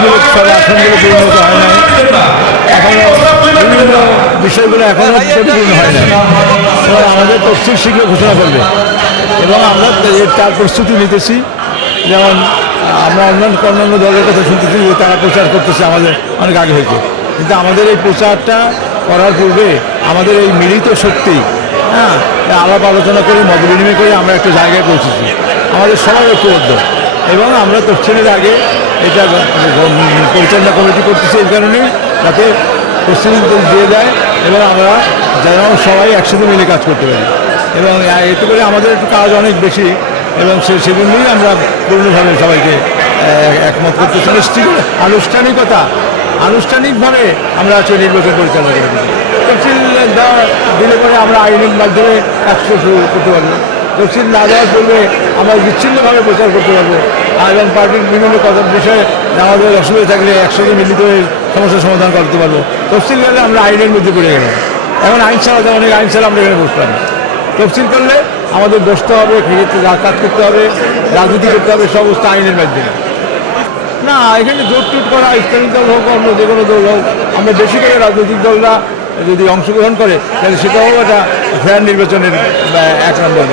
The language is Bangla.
তফসিলমূলক সব আসনগুলো পরিণত হয় না, এখনও বিভিন্ন বিষয়গুলো এখনও পরিপূর্ণ হয় না। এবং আমাদের তফসিল শীঘ্র ঘোষণা করবে এবং আমরা তার প্রস্তুতি নিতেছি। যেমন আমরা অন্যান্য দলের কথা শুনতেছি যে তারা প্রচার করতেছে আমাদের অনেক আগে হয়েছে, কিন্তু আমাদের এই প্রচারটা করার পূর্বে আমাদের এই মিলিত শক্তি, হ্যাঁ, আলাপ আলোচনা করে মত বিনিময় করে আমরা একটা জায়গায় পৌঁছেছি। আমাদের সবাই ঐক্যবদ্ধ এবং আমরা তফসিলের আগে এটা পরিচালনা কমিটি করতেছি এই কারণেই যাতে তফসিল দিয়ে দেয় এবং আমরা যেন সবাই একসাথে মিলে কাজ করতে পারি। এবং এতে করে আমাদের একটু কাজ অনেক বেশি এবং সেজন্যই আমরা পূর্ণভাবে সবাইকে একমত করতেছি। আনুষ্ঠানিকভাবে আমরা হচ্ছে নির্বাচন পরিচালনা করে দিই। তফসিল দিলে পরে আমরা আইনের মাধ্যমে কাজ শুরু করতে পারবো। তফসিল না দেওয়ার পূর্বে আমরা বিচ্ছিন্নভাবে প্রচার করতে পারবো এবং পার্টির বিভিন্ন কথার বিষয়ে আমাদের অসুবিধা থাকলে একসাথে মিলিত হয়ে সমস্যার সমাধান করতে পারবো। তফসিল গেলে আমরা আইনের মধ্যে পড়ে গেলাম। এখন আইন ছাড়া অনেক আইন ছাড়া আমরা এখানে বসলাম। তফসিল করলে আমাদের বসতে হবে, কাজ করতে হবে, রাজনীতি করতে হবে সমস্ত আইনের মাধ্যমে। না, এখানে জোট টুট করা ইসলামী দল হোক অন্য যে কোনো দল হোক, আমরা বেশি করে রাজনৈতিক দলরা যদি অংশগ্রহণ করে তাহলে সেটাও একটা ফেয়ার নির্বাচনের এক নম্বর।